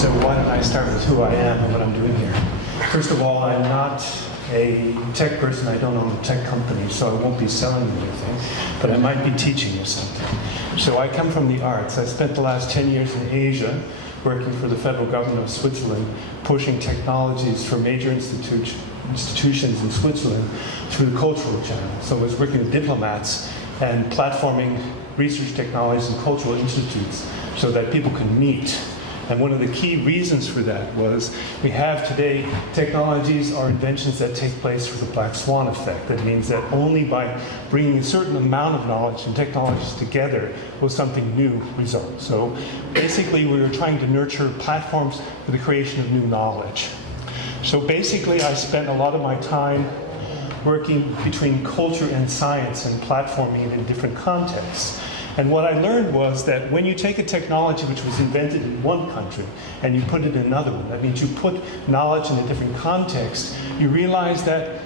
So why don't I start with who I am and what I'm doing here. First of all, I'm not a tech person. I don't own a tech company, so I won't be selling you anything, but I might be teaching you something. So I come from the arts. I spent the last 10 years in Asia working for the federal government of Switzerland, pushing technologies for major institutions in Switzerland through the cultural channel. So I was working with diplomats and platforming research technologies and cultural institutes so that people can meet. And one of the key reasons for that was we have today technologies or inventions that take place through the black swan effect. That means that only by bringing a certain amount of knowledge and technologies together will something new result. So basically we were trying to nurture platforms for the creation of new knowledge. So basically I spent a lot of my time working between culture and science and platforming it in different contexts. And what I learned was that when you take a technology which was invented in one country and you put it in another one, that means you put knowledge in a different context, you realize that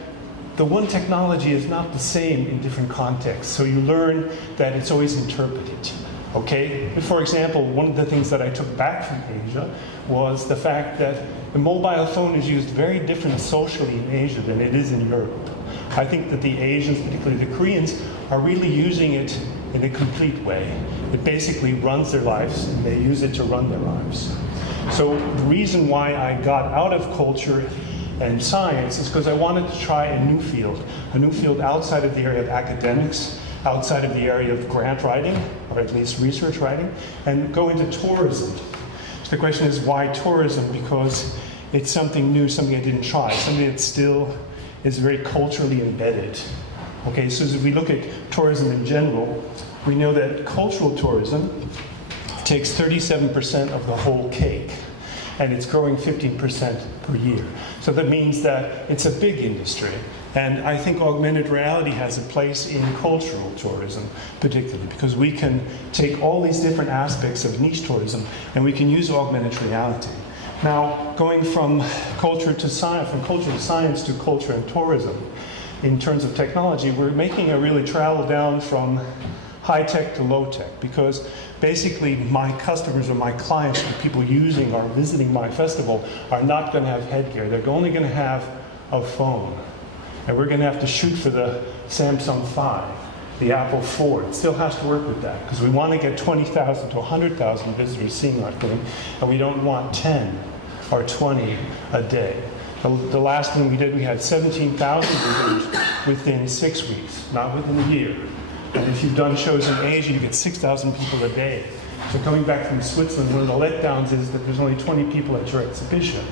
the one technology is not the same in different contexts. So you learn that it's always interpreted. Okay? For example, one of the things that I took back from Asia was the fact that the mobile phone is used very different socially in Asia than it is in Europe. I think that the Asians, particularly the Koreans, are really using it in a complete way. It basically runs their lives, and they use it to run their lives. So the reason why I got out of culture and science is because I wanted to try a new field outside of the area of academics, outside of the area of grant writing, or at least research writing, and go into tourism. So the question is, why tourism? Because it's something new, something I didn't try, something that still is very culturally embedded. Okay, so as we look at tourism in general, we know that cultural tourism takes 37% of the whole cake, and it's growing 15% per year. So that means that it's a big industry. And I think augmented reality has a place in cultural tourism, particularly, because we can take all these different aspects of niche tourism, and we can use augmented reality. Now, going from culture to science, from culture to science to culture and tourism, in terms of technology, we're making a really travel down from high-tech to low-tech, because basically my customers or my clients, the people using or visiting my festival, are not going to have headgear. They're only going to have a phone. And we're going to have to shoot for the Samsung 5, the Apple 4. It still has to work with that, because we want to get 20,000 to 100,000 visitors seeing our thing, and we don't want 10 or 20 a day. The last one we did, we had 17,000 visitors within 6 weeks, not within a year. And if you've done shows in Asia, you get 6,000 people a day. So coming back from Switzerland, one of the letdowns is that there's only 20 people at your exhibition.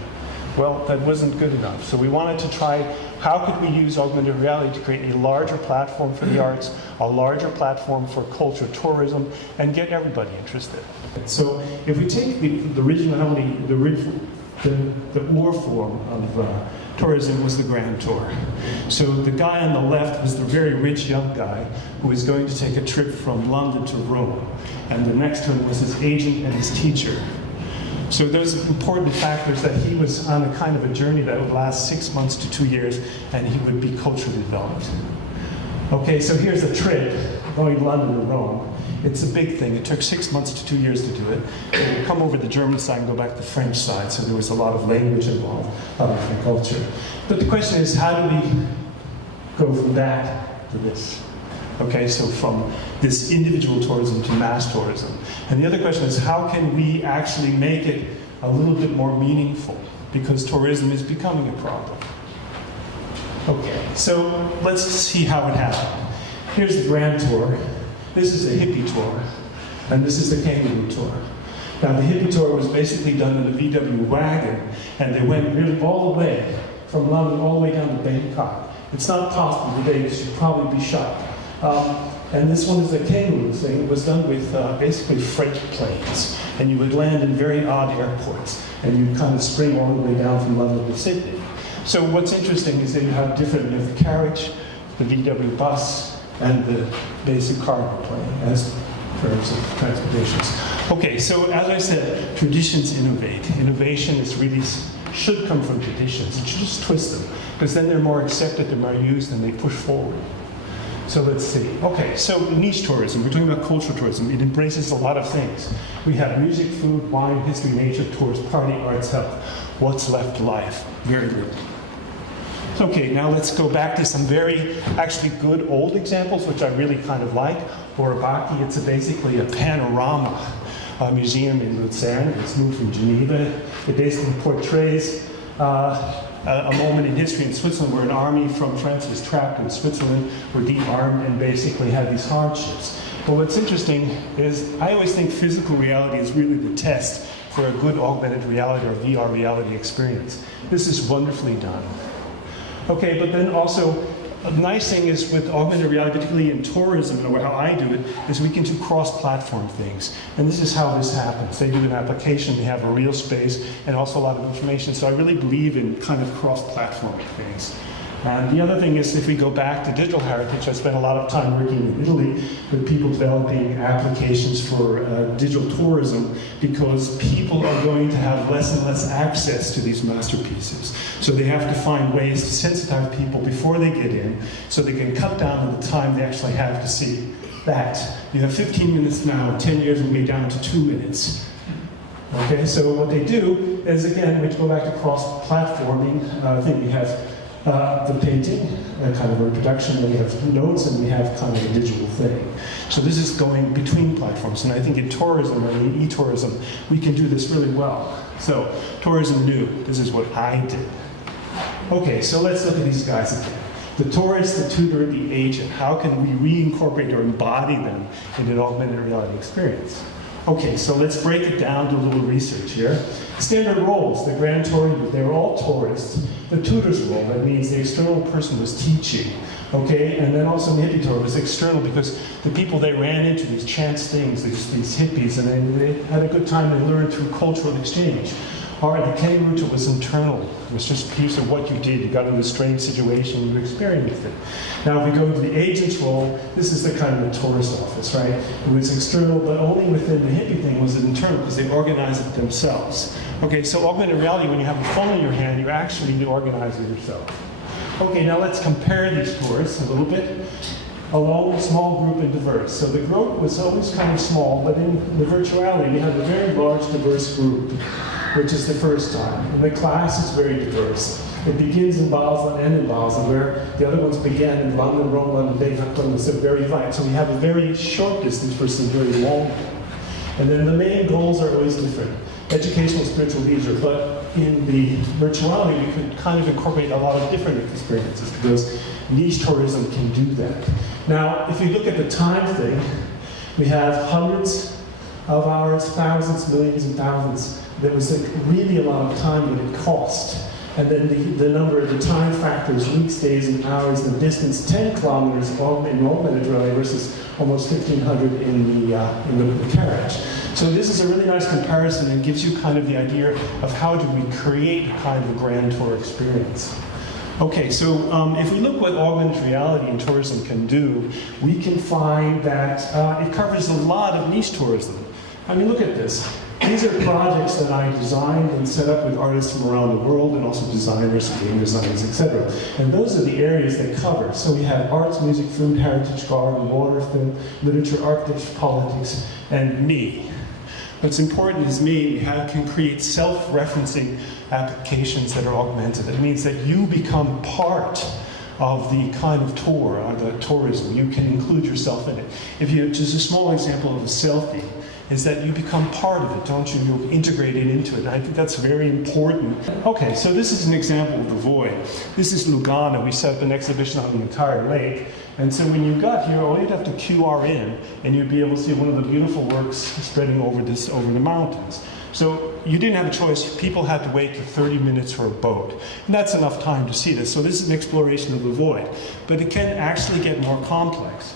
Well, that wasn't good enough. So we wanted to try, how could we use augmented reality to create a larger platform for the arts, a larger platform for culture tourism, and get everybody interested. So if we take the originality, the ore form of tourism was the Grand Tour. So the guy on the left was the very rich young guy who was going to take a trip from London to Rome. And the next to him was his agent and his teacher. So those important factors that he was on a kind of a journey that would last 6 months to 2 years, and he would be culturally developed. Okay, so here's a trip going to London to Rome. It's a big thing. It took 6 months to 2 years to do it. It would come over the German side and go back to the French side, so there was a lot of language involved, a lot of different culture. But the question is, how do we go from that to this? Okay, so from this individual tourism to mass tourism. And the other question is, how can we actually make it a little bit more meaningful? Because tourism is becoming a problem. Okay, so let's see how it happened. Here's the Grand Tour. This is a hippie tour, and this is the kangaroo tour. Now, the hippie tour was basically done in a VW wagon, and they went really all the way from London all the way down to Bangkok. It's not possible today because you'd probably be shot. And this one is a kangaroo thing. It was done with basically freight planes, and you would land in very odd airports, and you'd kind of spring all the way down from London to Sydney. So what's interesting is that you have different, you have the carriage, the VW bus, and the basic cargo plane as terms of transportations. Okay, so as I said, traditions innovate. Innovation is really should come from traditions. You should just twist them, because then they're more accepted, they're more used, and they push forward. So let's see. Okay, so niche tourism. We're talking about cultural tourism. It embraces a lot of things. We have music, food, wine, history, nature, tours, party, arts, health. What's left to life? Very little. Okay, now let's go back to some very actually good old examples, which I really kind of like. Bourbaki, it's basically a panorama museum in Lucerne. It's moved from Geneva. It basically portrays a moment in history in Switzerland where an army from France was trapped in Switzerland, were de-armed, and basically had these hardships. But what's interesting is I always think physical reality is really the test for a good augmented reality or VR reality experience. This is wonderfully done. Okay, but then also, a nice thing is with augmented reality, particularly in tourism, or how I do it, is we can do cross-platform things. And this is how this happens. They do an application, they have a real space, and also a lot of information. So I really believe in kind of cross-platform things. And the other thing is, if we go back to digital heritage, I spent a lot of time working in Italy with people developing applications for digital tourism, because people are going to have less and less access to these masterpieces. So they have to find ways to sensitize people before they get in, so they can cut down on the time they actually have to see that. You have 15 minutes now, 10 years will be down to 2 minutes. Okay, so what they do is, again, we go back to cross-platforming. I think we have the painting, kind of a reproduction, then we have notes, and we have kind of a digital thing. So this is going between platforms, and I think in tourism, or in e-tourism, we can do this really well. So, tourism new, this is what I did. Okay, so let's look at these guys again. The tourist, the tutor, the agent. How can we reincorporate or embody them in an augmented reality experience? Okay, so let's break it down to a little research here. Standard roles, the grand tour, they were all tourists. The tutor's role, that means the external person was teaching. Okay, and then also the hippie tour was external, because the people they ran into, these chance things, these hippies, and they had a good time, they learned through cultural exchange. All right, the kangaroo tour was internal. It was just a piece of what you did. You got into a strange situation, you experienced it. Now, if we go to the agent's role, this is the kind of the tourist office, right? It was external, but only within the hippie thing was it internal, because they organized it themselves. Okay, so augmented reality, when you have a phone in your hand, you actually organize it yourself. Okay, now let's compare these tours a little bit. Alone, small group, and diverse. So the group was always kind of small, but in the virtuality, we have a very large, diverse group, which is the first time. And the class is very diverse. It begins in Basel and ends in Basel, where the other ones began in London, Rome, London, Beethoven, so very light. So we have a very short distance versus a very long one. And then the main goals are always different. Educational, spiritual, leisure. But in the virtuality, we could kind of incorporate a lot of different experiences, because niche tourism can do that. Now, if you look at the time thing, we have hundreds of hours, thousands, millions, and thousands. There was really a lot of time that it cost. And then the number, the time factors, weeks, days, and hours, the distance, 10 kilometers in augmented reality versus almost 1,500 in the carriage. So this is a really nice comparison, and gives you kind of the idea of how do we create kind of a grand tour experience. Okay, so if we look what augmented reality and tourism can do, we can find that it covers a lot of niche tourism. I mean, look at this. These are projects that I designed and set up with artists from around the world, and also designers, game designers, etc. And those are the areas they cover. So we have arts, music, food, heritage, garden, water, film, literature, architecture, politics, and me. What's important is me can create self-referencing applications that are augmented. It means that you become part of the kind of tour, or the tourism. You can include yourself in it. If you, just a small example of a selfie, is that you become part of it, don't you? You integrate it into it. And I think that's very important. Okay, so this is an example of the void. This is Lugano. We set up an exhibition on the entire lake. And so when you got here, all you'd have to QR in, and you'd be able to see one of the beautiful works spreading over the mountains. So you didn't have a choice. People had to wait for 30 minutes for a boat. And that's enough time to see this. So this is an exploration of the void. But it can actually get more complex.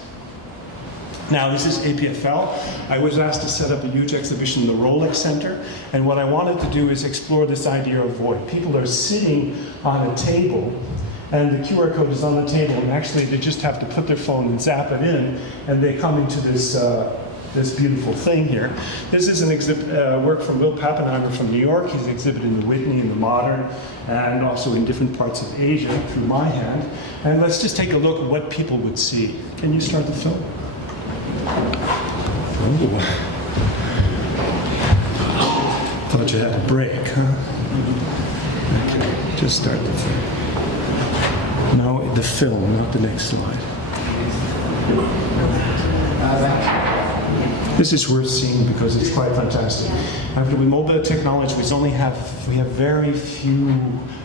Now, this is IIFVAR. I was asked to set up a huge exhibition in the Rolex Center, and what I wanted to do is explore this idea of void. People are sitting on a table, and the QR code is on the table, and actually they just have to put their phone and zap it in, and they come into this this beautiful thing here. This is an work from Will Pappenheimer from New York. He's exhibited in the Whitney, in the Modern, and also in different parts of Asia through my hand. And let's just take a look at what people would see. Can you start the film? Ooh. Thought you had a break, huh? Okay, just start the film. No, the film, not the next slide. This is worth seeing because it's quite fantastic. With mobile technology, we have very few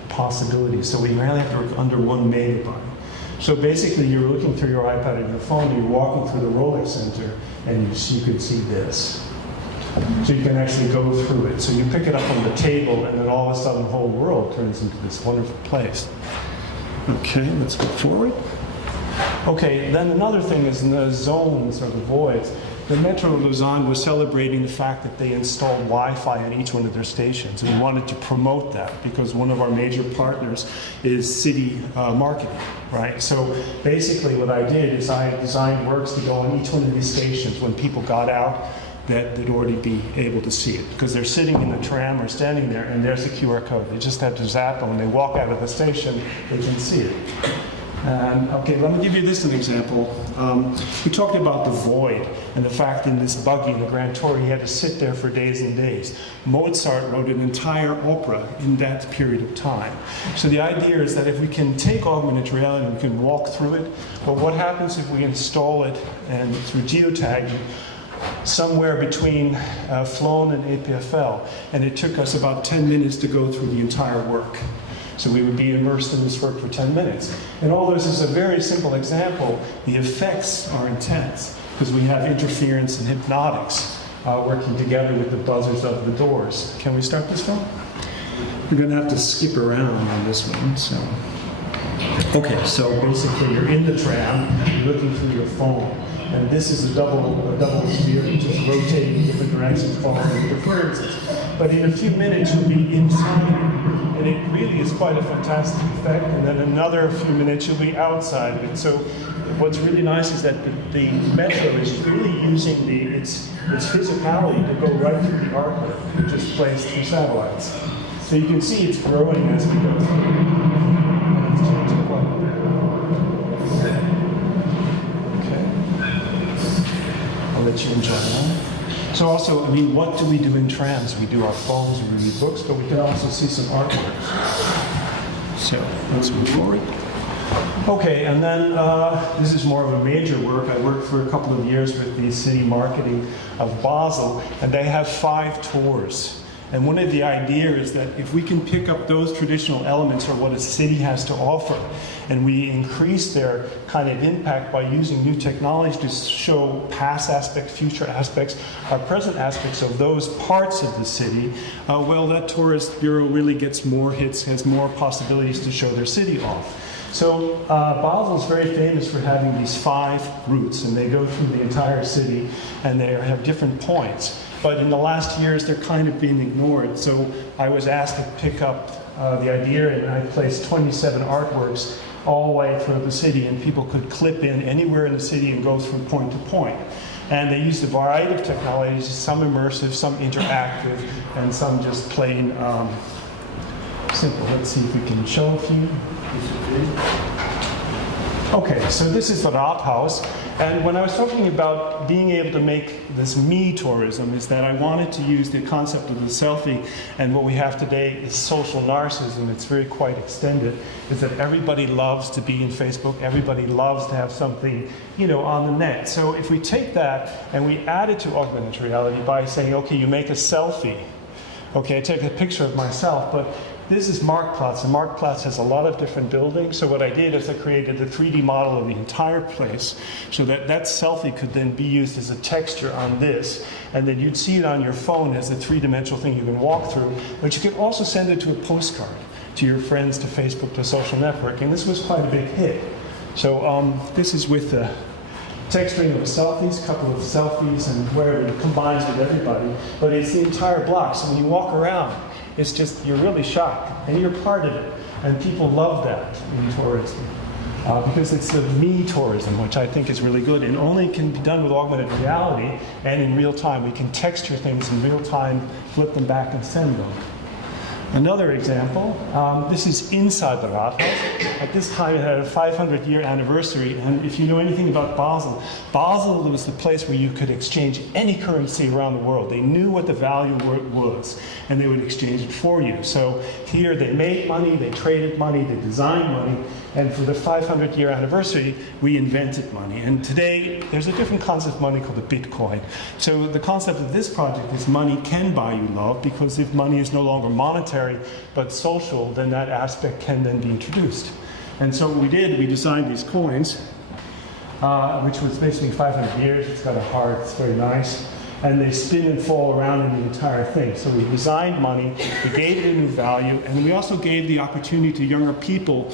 possibilities, so we really have to work under 1 megabyte. So basically, you're looking through your iPad and your phone, and you're walking through the Rolex Center, and you could see this. So you can actually go through it. So you pick it up on the table, and then all of a sudden, the whole world turns into this wonderful place. Okay, let's go forward. Okay, then another thing is in the zones or the voids. The Metro of Lausanne was celebrating the fact that they installed Wi-Fi at each one of their stations. And we wanted to promote that because one of our major partners is city marketing, right? So basically what I did is I designed works to go on each one of these stations when people got out, that they'd already be able to see it. Because they're sitting in the tram or standing there and there's a QR code. They just have to zap, and when they walk out of the station, they can see it. Okay, let me give you this as an example. We talked about the void and the fact in this buggy in the Grand Tour, he had to sit there for days and days. Mozart wrote an entire opera in that period of time. So the idea is that if we can take augmented reality and we can walk through it, but what happens if we install it and through geotagging somewhere between Flown and IIFVAR, and it took us about 10 minutes to go through the entire work. So we would be immersed in this work for 10 minutes. And all this is a very simple example. The effects are intense because we have interference and hypnotics working together with the buzzers of the doors. Can we start this film? We're going to have to skip around on this one. So, okay, so basically you're in the tram, you're looking through your phone. And this is a double sphere, which is rotating in different directions, following interferences. But in a few minutes, you'll be inside, and it really is quite a fantastic effect. And then another few minutes, you'll be outside of it. So what's really nice is that the Metro is really using its physicality to go right through the artwork, which is placed through satellites. So you can see it's growing as we go through. And it's changing quite a bit. I'll let you enjoy that. So also, I mean, what do we do in trams? We do our phones, we read books, but we can also see some artwork. So let's move forward. Okay, and then this is more of a major work. I worked for a couple of years with the city marketing of Basel, and they have 5 tours. And one of the ideas is that if we can pick up those traditional elements or what a city has to offer, and we increase their kind of impact by using new technology to show past aspects, future aspects, or present aspects of those parts of the city, well, that tourist bureau really gets more hits, has more possibilities to show their city off. So Basel is very famous for having these 5 routes, and they go through the entire city, and they have different points. But in the last years, they're kind of being ignored. So I was asked to pick up the idea, and I placed 27 artworks all the way through the city, and people could clip in anywhere in the city and go through point to point. And they used a variety of technologies, some immersive, some interactive, and some just plain simple. Let's see if we can show a few. Okay, so this is the Rathaus. And when I was talking about being able to make this me tourism, is that I wanted to use the concept of the selfie, and what we have today is social narcissism. It's very quite extended. Is that everybody loves to be in Facebook, everybody loves to have something, you know, on the net. So if we take that and we add it to augmented reality by saying, okay, you make a selfie. Okay, I take a picture of myself, but this is Marktplatz, and Marktplatz has a lot of different buildings. So what I did is I created a 3D model of the entire place so that that selfie could then be used as a texture on this. And then you'd see it on your phone as a 3-dimensional thing you can walk through. But you could also send it to a postcard, to your friends, to Facebook, to social network. And this was quite a big hit. So this is with the texturing of selfies, a couple of selfies, and where it combines with everybody. But it's the entire block. So when you walk around, it's just, you're really shocked, and you're part of it. And people love that in tourism. because it's the me tourism, which I think is really good and only can be done with augmented reality and in real time. We can texture things in real time, flip them back and send them. Another example, this is inside the Rathaus. At this time, it had a 500-year anniversary, and if you know anything about Basel, Basel was the place where you could exchange any currency around the world. They knew what the value was, and they would exchange it for you. So here they made money, they traded money, they designed money, and for the 500-year anniversary, we invented money. And today, there's a different concept of money called the Bitcoin. So the concept of this project is money can buy you love, because if money is no longer monetary, but social, then that aspect can then be introduced. And so what we did, we designed these coins, which was basically 500 years. It's got a heart, it's very nice. And they spin and fall around in the entire thing. So we designed money, we gave it a new value, and we also gave the opportunity to younger people,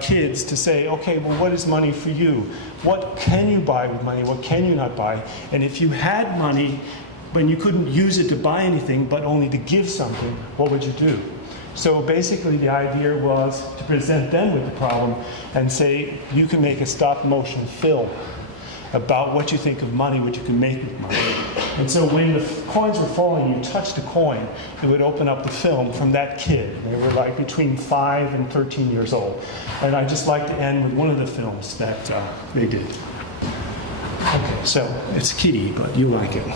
kids, to say, okay, well, what is money for you? What can you buy with money? What can you not buy? And if you had money, when you couldn't use it to buy anything, but only to give something, what would you do? So basically the idea was to present them with the problem and say, you can make a stop-motion film about what you think of money, what you can make with money. And so when the coins were falling, you touched a coin, it would open up the film from that kid. They were like between 5 and 13 years old. And I'd just like to end with one of the films that they did. Okay, so it's kiddie, but you like it.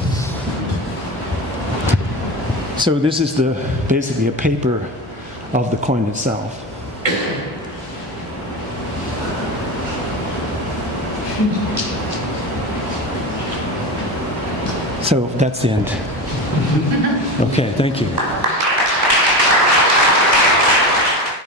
So this is basically a paper of the coin itself. So that's the end. Okay, thank you.